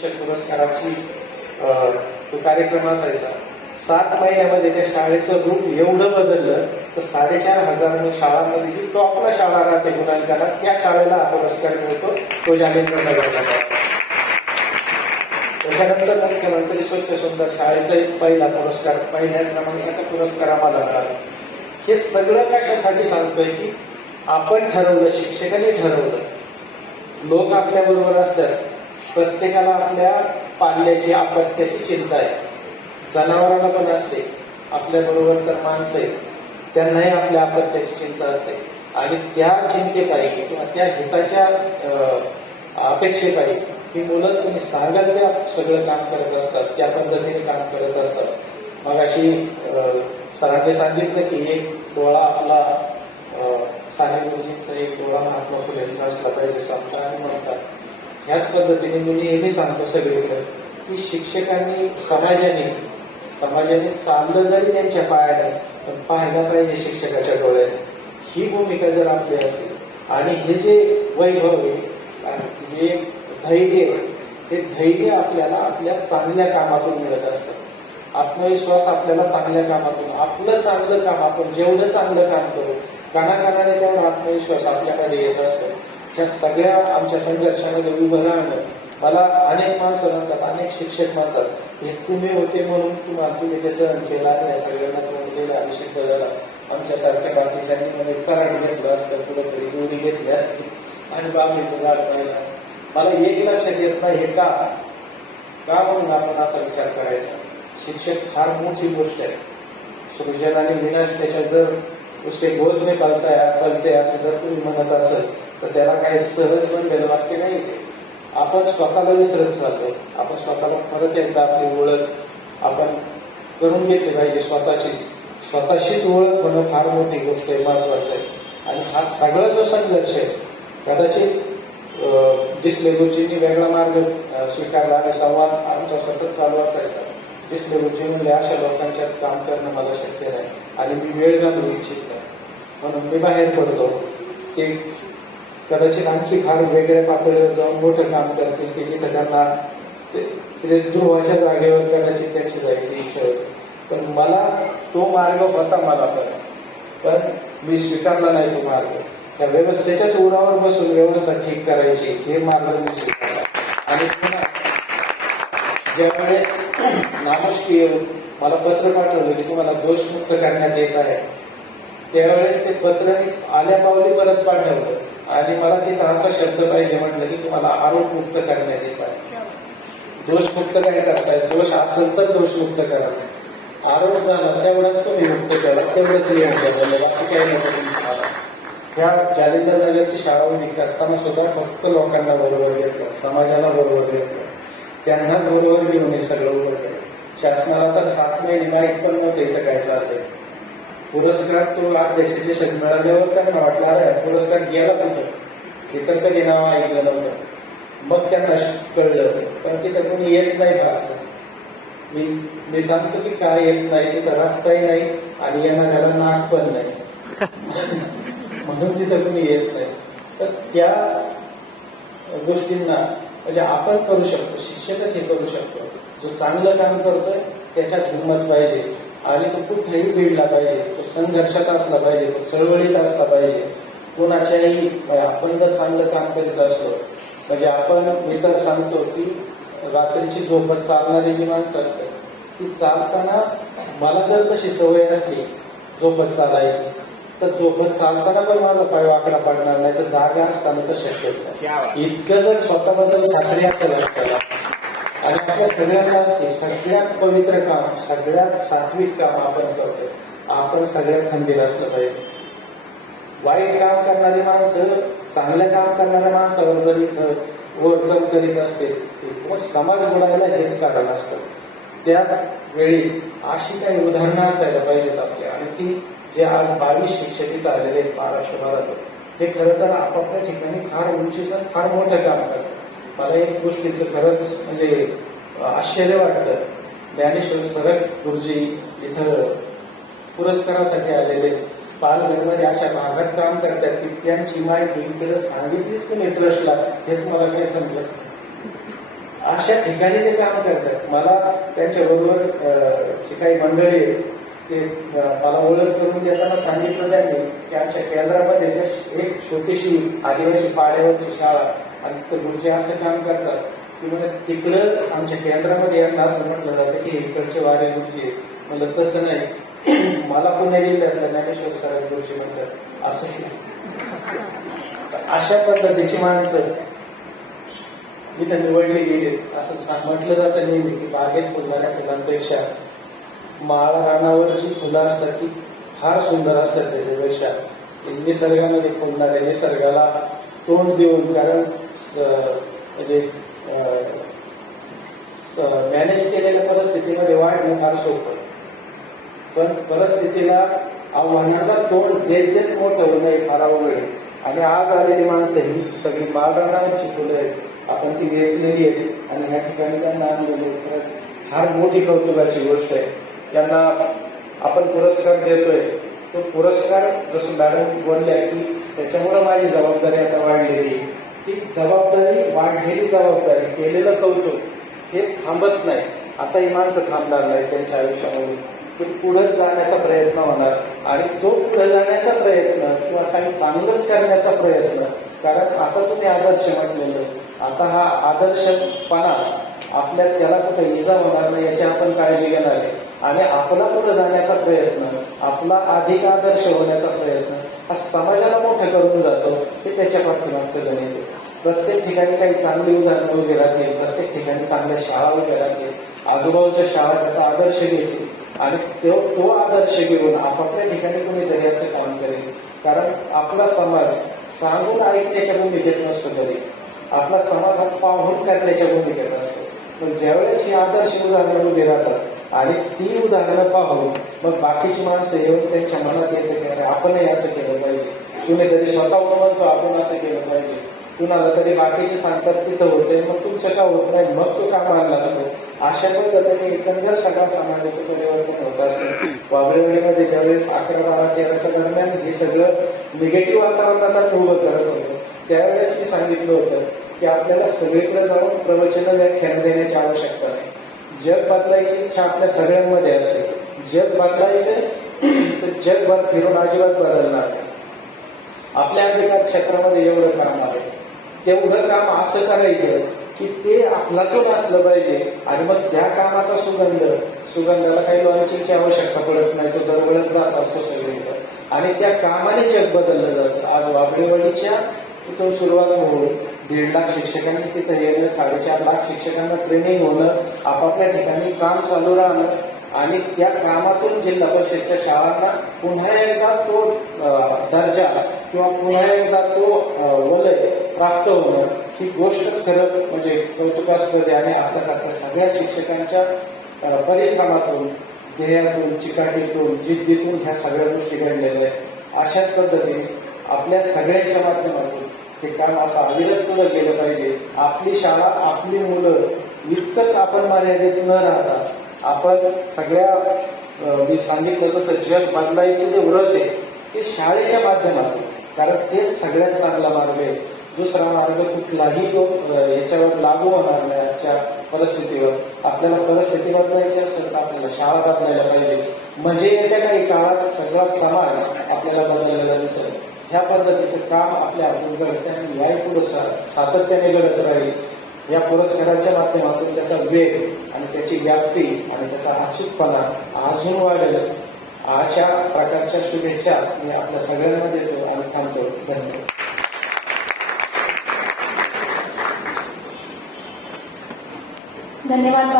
शिक्षक पुरस्काराची तो कार्यक्रम असायचा सात महिन्यामध्ये त्या शाळेचं रूप एवढं बदललं तर साडेचार हजार शाळांमध्ये जी टॉपला शाळा राहते गुणांकारात त्या शाळेला हा पुरस्कार मिळतो तो जागेंद्र नगरला त्याच्यानंतर मुख्यमंत्री स्वच्छ सुंदर शाळेचा एक पहिला पुरस्कार पहिल्या क्रमांकाचा पुरस्कार आम्हाला मिळाला. हे सगळं कशासाठी सांगतोय की आपण ठरवलं शिक्षकांनी ठरवलं. लोक आपल्या बरोबर असतात. प्रत्येकाला आपल्या पाल्याची आपत्याची चिंता आहे. जनावराला पण असते. आपल्या बरोबर तर माणसं आहेत. त्यांनाही आपल्या अपत्याची चिंता असते. आणि त्या चिंतेपायी किंवा त्या हिताच्या अं, ही मुलं तुम्ही सांगाल त्या सगळं काम करत असतात. त्या पद्धतीने काम करत असतात. मग अशी सरांनी सांगितलं की एक डोळा आपला अं, साने गुरुजींचा एक डोळा महात्मा फुलेंचा असला पाहिजे सांगता आणि म्हणतात. ह्याच पद्धतीने मी नेहमी सांगतो सगळीकडे की शिक्षकांनी समाजाने समाजाने चाललं जरी त्यांच्या पायाला पण पाहायला पाहिजे शिक्षकाच्या डोळ्याने ही भूमिका जर आपली असेल आणि हे जे वैभव आहे आणि जे धैर्य ते धैर्य आपल्याला आपल्या चांगल्या कामातून मिळत असतं. आत्मविश्वास आपल्याला चांगल्या कामातून आपलं चांगलं काम आपण जेवढं चांगलं काम करू कानाकानाने त्यावर आत्मविश्वास आपल्याकडे येत असतो. त्या सगळ्या आमच्या संघर्षामध्ये उभं राहणं. मला अनेक माणसं म्हणतात अनेक शिक्षक म्हणतात हे तुम्ही होते म्हणून तुम्हाला तुम्ही ते सहन केला या सगळ्यांना तोंड दिलं? अभिषेक झाला आमच्यासारख्या बाकीच्यांनी मध्ये कराड घेतलं असतं कुठंतरी दोरी घेतली असती. आणि बाबीचं झाड पाहिलं. मला एक लक्षात येत नाही हे का? का म्हणून आपण असा विचार करायचा? शिक्षक फार मोठी गोष्ट आहे. सृजन आणि विनाश त्याच्या जर नुसते गोल में कळताय पालते असं जर तुम्ही म्हणत असेल तर त्याला काही सहज बनलेलं वाक्य नाही. आपण स्वतःला विसरत चाललो. आपण स्वतःला परत एकदा आपली ओळख आपण करून घेतली पाहिजे स्वतःचीच. स्वतःशीच ओळख होणं फार मोठी गोष्ट आहे महत्वाचं आहे. आणि हा सगळा जो संघर्ष आहे कदाचित अं, गुरुजींनी वेगळा मार्ग स्वीकारला आणि संवाद आमचा सतत चालू असायचा. डिसले गुरुजी म्हणजे अशा लोकांच्यात काम करणं मला शक्य नाही आणि मी वेळ घालू इच्छित नाही. म्हणून मी बाहेर पडतो ते कदाचित आणखी फार वेगळ्या पातळीवर जाऊन मोठं काम करतील की जिथं त्यांना ते ते ध्रुवाच्या जागेवर कदाचित त्यांची जायची इच्छा होती. पण मला तो मार्ग होता मला पण. पण मी स्वीकारला नाही तो मार्ग. त्या व्यवस्थेच्याच उरावर बसून व्यवस्था ठीक करायची हे मार्ग मी स्वीकारला. आणि पुन्हा ज्यावेळेस नामुष्की येऊन मला पत्र पाठवलं की तुम्हाला दोषमुक्त करण्यात येत आहे. त्यावेळेस ते पत्र मी आल्या पावली परत पाठवलं. आणि मला ते असा शब्द पाहिजे म्हटलं की तुम्हाला आरोपमुक्त करण्यात येत आहे. दोषमुक्त काय करताय? दोष असेल तर दोष मुक्त करा. आरोप झाला तेवढाच तुम्ही मुक्त केला तेवढंच लिहून ठेवलं बाकी काही नाही ह्या जालिंदर नगरची शाळा उभी करताना सुद्धा फक्त लोकांना बरोबर घेतलं. समाजाला बरोबर घेतलं. त्यांनाच बरोबर घेऊन हे सगळं उभं केलं शासनाला तर सात महिने माहीत पण नव्हतं इथं काय चाललंय? पुरस्कार तो देशाचे शब्द मिळाल्यावर त्यांना वाटलं अरे पुरस्कार गेला कुठं इतर कधी नाव ऐकलं नव्हतं. मग त्यांना कळलं पण ते त्यातून येत नाही फारसं मी मी सांगतो की काय येत नाही तिथं रस्ताही नाही आणि यांना घरा नाक पण नाही. म्हणून तिथं कुणी येत नाही. तर त्या गोष्टींना म्हणजे आपण करू शकतो शिक्षकच हे करू शकतो. जो चांगलं काम करतोय त्याच्यात हिंमत पाहिजे. आणि तो कुठेही भिडला पाहिजे तो संघर्षात असला पाहिजे तो चळवळीत असला पाहिजे कोणाच्याही आपण जर चांगलं काम करीत असलो म्हणजे आपण मी तर सांगतो की रात्रीची झोपत चालणारी जी माणसं असतात ती चालताना मला जर तशी सवय असली झोपत चालायची तर झोपत चालताना पण माझा पाय वाकडा पडणार नाही तर जागा असताना तर शक्यच नाही. इतकं जर स्वतःबद्दल खात्री असेल आपल्याला आणि आपल्या सगळ्यांना असते सगळ्यात पवित्र काम सगळ्यात सात्विक काम आपण करतो. आपण सगळ्यात खंबीर असलं पाहिजे. वाईट काम करणारी माणसं चांगलं काम करणाऱ्या माणसावर जरी वर्तन करीत असेल मग समाज बुडायला हेच कारण असतं. त्या वेळी अशी काही उदाहरणं असायला पाहिजेत आपल्या आणि ती जे आज बावीस शिक्षक आलेले आहेत महाराष्ट्रभरात हे खरं तर आपापल्या ठिकाणी फार उंचीचं फार मोठं काम करतात. मला एक गोष्टीचं खरंच म्हणजे आश्चर्य वाटतं. ज्ञानेश्वर सरक गुरुजी इथं पुरस्कारासाठी आलेले पालघरमध्ये अशा भागात काम करतात की त्यांची माहिती इकडे सांगितलीच तुम्ही ट्रस्टला हेच मला काही समजत अशा ठिकाणी ते काम करतात. मला त्यांच्याबरोबर अं, काही मंडळी ते मला ओळख करून देताना सांगितलं त्यांनी की आमच्या केंद्रामध्ये एक छोटीशी आदिवासी पाड्यावरची शाळा आणि गुरुजी असं काम करतात की म्हणजे तिकडं आमच्या केंद्रामध्ये यांना असं म्हटलं जातं की इकडचे वारे गुरुजी म्हणलं तसं नाही. मला पुणे जिल्ह्यातलं ज्ञानेश्वर साहेब गुरुजी म्हणतात असं अशा पद्धतीची माणसं इथं निवडली गेली. असं म्हटलं जातं नेहमी की बागेत फुलणाऱ्या फुलांपेक्षा माळ रानावरची फुलं असतात ती फार सुंदर असतात त्याच्यापेक्षा. निसर्गामध्ये फुलणाऱ्या निसर्गाला तोंड देऊन कारण म्हणजे मॅनेज केलेल्या परिस्थितीमध्ये वाढणं फार सोपं आहे. पण परिस्थितीला आव्हानाला तोंड देत देत मोठं नाही हे फार अवघड आहे. आणि आज आलेली माणसं ही सगळी बाळगणाची फुलं आहेत. आपण ती वेचलेली आहे आणि ह्या ठिकाणी त्यांना आणलेली फार मोठी कौतुकाची गोष्ट आहे. त्यांना आपण पुरस्कार देतोय. तो पुरस्कार जसं मॅडम बोलल्या की त्याच्यामुळं माझी जबाबदारी आता वाढलेली ती जबाबदारी वाढलेली जबाबदारी केलेलं कौतुक हे थांबत नाही. आता ही माणसं थांबणार नाही त्यांच्या आयुष्यामध्ये. ते पुढे जाण्याचा प्रयत्न होणार. आणि तो पुढे जाण्याचा प्रयत्न किंवा काही चांगलंच करण्याचा प्रयत्न कारण आता तुम्ही आदर्श म्हटलेलं आता हा आदर्शपणा आपल्या त्याला कुठे इजा होणार नाही याची आपण काळजी घेणार आहे. आणि आपला पुढे जाण्याचा प्रयत्न आपला अधिक आदर्श होण्याचा प्रयत्न हा समाजाला मोठं करून जातो हे त्याच्या पाठीमागचं गणित आहे. प्रत्येक ठिकाणी काही चांगली उदाहरणं उभी राहतील प्रत्येक ठिकाणी चांगल्या शाळा उभ्या राहतील आजूबाजूच्या शाळा त्याचा आदर्श घेतील आणि तो तो आदर्श घेऊन आपापल्या ठिकाणी कोणीतरी असं काम करेल कारण आपला समाज सांगून ऐकण्याच्या भूमिकेत नसतो तरी. आपला समाज हा पाहून करण्याच्या भूमिकेत असतो. पण ज्यावेळेस ही आदर्श उदाहरणं उभी राहतात आणि ती उदाहरणं पाहून मग बाकीची माणसं येऊन त्यांच्या मनात येते की आपणही असं केलं पाहिजे. तुम्ही तरी स्वतः म्हणतो आपण असं केलं पाहिजे. कुणाला तरी बाकीचे सांगतात तिथं होते मग तुमच्या का होत नाही? मग तो कामाला लागतो अशा पद्धतीने एकंदर सगळ्या समाजाचं परिवर्तन होत असतं. वाबरेवाडीमध्ये ज्यावेळेस अकरा बारा तेराच्या दरम्यान हे सगळं निगेटिव्ह वातावरणात उभं करत होतं. त्यावेळेस मी सांगितलं होतं की आपल्याला सगळीकडे जाऊन प्रवचन व्याख्यान देण्याची आवश्यकता नाही जग बदलायची इच्छा आपल्या सगळ्यांमध्ये असते. जग बदलायचं तर जगभर फिरून अजिबात बदलणार नाही. आपल्या अधिकार क्षेत्रामध्ये एवढं काम आहे. तेवढं काम असं करायचं की ते आपलातून असलं पाहिजे आणि मग त्या कामाचा सुगंध सुगंधाला काही लॉन्चिंगची आवश्यकता पडत नाही तो दरवळत जात असतो सगळीकडे. आणि त्या कामाने जग बदललं जातं. आज वाबरेवाडीच्या तिथून सुरुवात होऊन दीड लाख शिक्षकांनी तिथं येणं साडेचार लाख शिक्षकांना ट्रेनिंग होणं आपापल्या ठिकाणी काम चालू राहणं आणि त्या कामातून जिल्हा परिषदच्या शाळांना पुन्हा एकदा तो दर्जा किंवा पुन्हा एकदा तो वलय प्राप्त होणं ही गोष्टच खरं म्हणजे कौतुकास्पद आणि आणि आपल्यासारख्या सगळ्या शिक्षकांच्या परिश्रमातून ध्येयातून चिकाटीतून जिद्दीतून ह्या सगळ्या गोष्टी घडलेल्या आहेत. अशाच पद्धतीने आपल्या सगळ्यांच्या माध्यमातून हे काम असं अविरत पुढे केलं पाहिजे. आपली शाळा आपली मुलं इतकंच आपण मर्यादित न राहता आपण सगळ्या मी सांगितलं तसं जग बदलायचं जे व्रत आहे ते शाळेच्या माध्यमातून. कारण तेच सगळ्यात चांगला मार्ग आहे. दुसरा मार्ग कुठलाही तो याच्यावर लागू होणार नाही आजच्या परिस्थितीवर. आपल्याला परिस्थिती बदलायची असेल तर आपल्याला शाळा बदलायला पाहिजे. म्हणजे येत्या काही काळात सगळा समाज आपल्याला बदललेला दिसेल. ह्या पद्धतीचं काम आपल्या हातून घडते याही पुरस्कार सातत्याने घडत राहील. या पुरस्काराच्या माध्यमातून त्याचा वेग आणि त्याची व्याप्ती आणि त्याचा अचूकपणा अजून वाढेल. अशा प्रकारच्या शुभेच्छा मी आपल्या सगळ्यांना देतो आणि थांबतो. धन्यवाद. धन्यवाद.